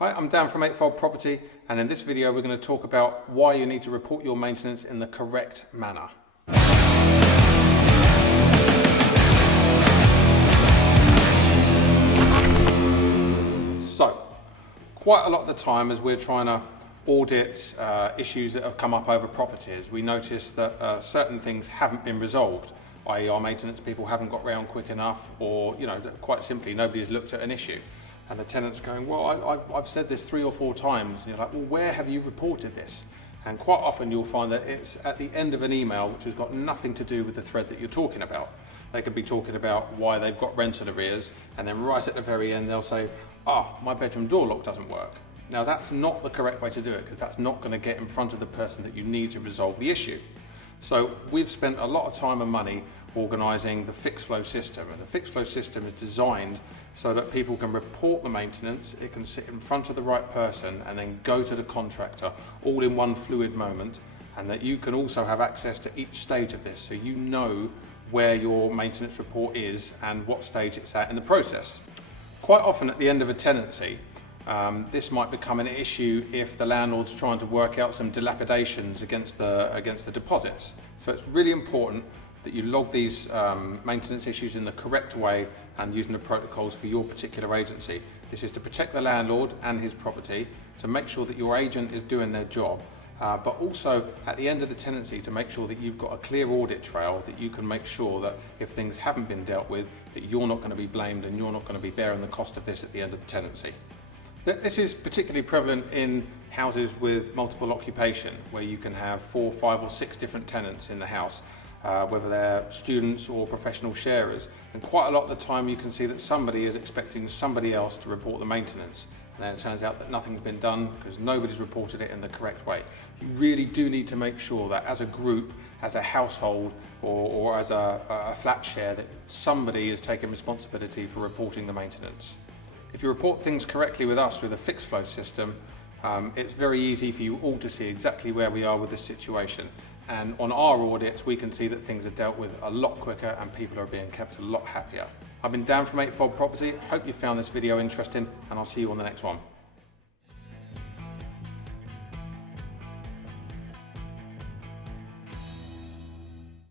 Hi, I'm Dan from Eightfold Property, and in this video we're going to talk about why you need to report your maintenance in the correct manner. So, quite a lot of the time as we're trying to audit issues that have come up over properties, we notice that certain things haven't been resolved, i.e. our maintenance people haven't got round quick enough, or quite simply nobody's looked at an issue. And the tenant's going, well, I've said this 3 or 4 times. And you're like, well, where have you reported this? And quite often you'll find that it's at the end of an email which has got nothing to do with the thread that you're talking about. They could be talking about why they've got rental arrears, and then right at the very end they'll say, my bedroom door lock doesn't work. Now that's not the correct way to do it, because that's not going to get in front of the person that you need to resolve the issue. So we've spent a lot of time and money organising the fixed flow system, and the fixed flow system is designed so that people can report the maintenance, it can sit in front of the right person and then go to the contractor all in one fluid moment, and that you can also have access to each stage of this, so you know where your maintenance report is and what stage it's at in the process. Quite often at the end of a tenancy, this might become an issue if the landlord's trying to work out some dilapidations against the deposits. So it's really important that you log these maintenance issues in the correct way and using the protocols for your particular agency. This is to protect the landlord and his property, to make sure that your agent is doing their job, but also at the end of the tenancy to make sure that you've got a clear audit trail, that you can make sure that if things haven't been dealt with, that you're not going to be blamed and you're not going to be bearing the cost of this at the end of the tenancy. This is particularly prevalent in houses with multiple occupation, where you can have 4, 5 or 6 different tenants in the house, whether they're students or professional sharers. And quite a lot of the time you can see that somebody is expecting somebody else to report the maintenance. And then it turns out that nothing's been done because nobody's reported it in the correct way. You really do need to make sure that as a group, as a household, or as a flat share, that somebody is taking responsibility for reporting the maintenance. If you report things correctly with us with a fixed flow system, it's very easy for you all to see exactly where we are with this situation. And on our audits, we can see that things are dealt with a lot quicker and people are being kept a lot happier. I've been Dan from Eightfold Property. Hope you found this video interesting, and I'll see you on the next one.